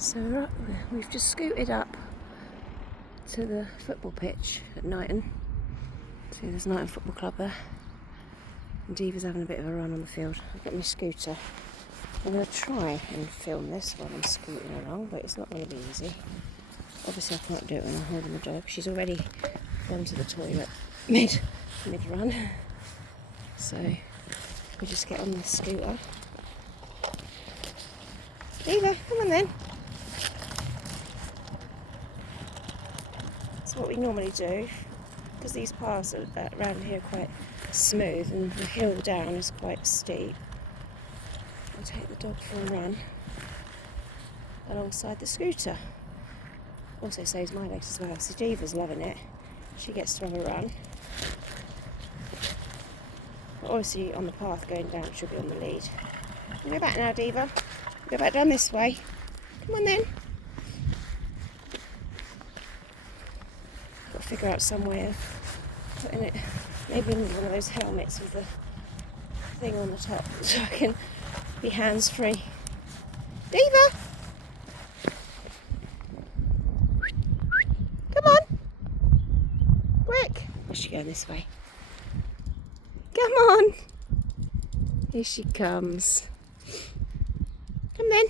So we've just scooted up to the football pitch at Knighton. See, there's Knighton Football Club there. And Diva's having a bit of a run on the field. I've got my scooter. I'm going to try and film this while I'm scooting along, but it's not going to be easy. Obviously I can't do it when I'm holding the dog. She's already gone to the toilet mid-run. So we just get on this scooter. Diva, come on then. That's what we normally do, because these paths around here are quite smooth and the hill down is quite steep. I'll take the dog for a run alongside the scooter. Also saves my legs as well, so Diva's loving it. She gets to have a run. But obviously on the path going down she'll be on the lead. Go back now, Diva. Go back down this way. Come on then. Got to figure out some way of putting it, maybe in one of those helmets with the thing on the top so I can be hands-free. Diva! Come on! Quick! Where's she going this way? Come on! Here she comes. Come then.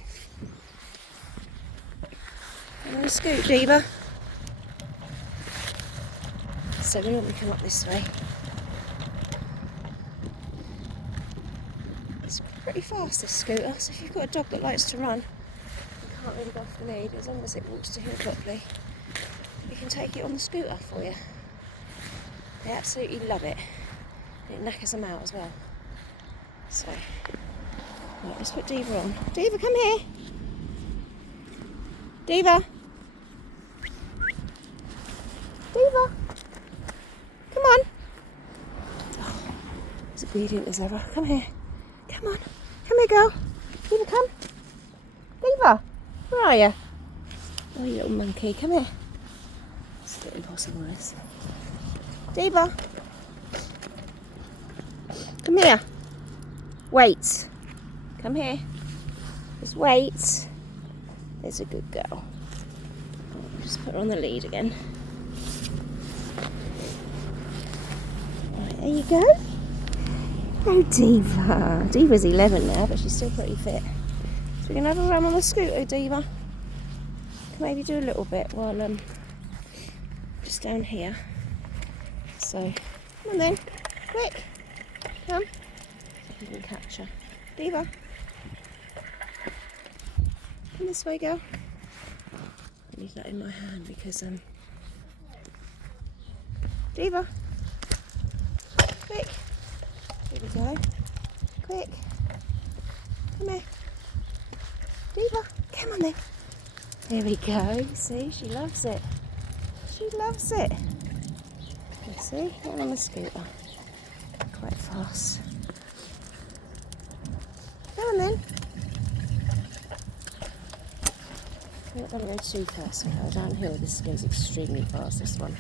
I'm going to scoot, Diva. So we normally come up this way. It's pretty fast, this scooter, so if you've got a dog that likes to run and can't really go off the lead, as long as it walks to heel properly, you can take it on the scooter for you. They absolutely love it. And it knackers them out as well. So, right, let's put Diva on. Diva, come here. Diva. Diva. Come on. Oh, as obedient as ever. Come here. Come on. Come here, girl. Diva, come. Diva, where are you? Oh, you little monkey. Come here. It's a bit impossible, this. Diva. Come here. Wait. Come here. Just wait. There's a good girl. I'll just put her on the lead again. Right, there you go. Oh, Diva. Diva's 11 now, but she's still pretty fit. So we're going to have a run on the scooter, Diva. Can maybe do a little bit while just down here. So, come on then. Quick. Come. You can catch her. Diva. Come this way, girl. I need that in my hand because Diva. Quick. Here we go. Quick. Come here. Diva. Come on then. There we go. See, she loves it. She loves it. You see, we're on the scooter. Quite fast. Come on then. I'm not going to go too fast. We go downhill. This goes extremely fast, this one.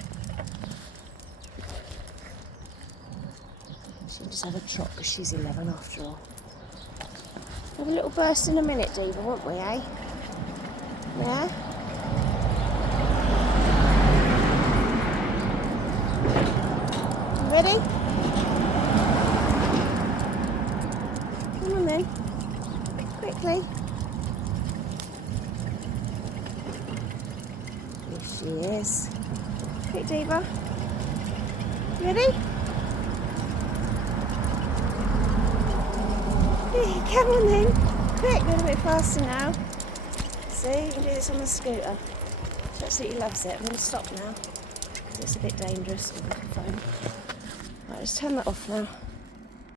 She'll just have a trot because she's 11 after all. Have a little burst in a minute, Diva, won't we, eh? Yeah? You ready? Come on then. Quickly. Here she is. Quick, Diva. Ready? Come on then. Quick, go a bit faster now. See, you can do this on the scooter. She absolutely loves it. I'm going to stop now because it's a bit dangerous with the phone. Right, let's turn that off now.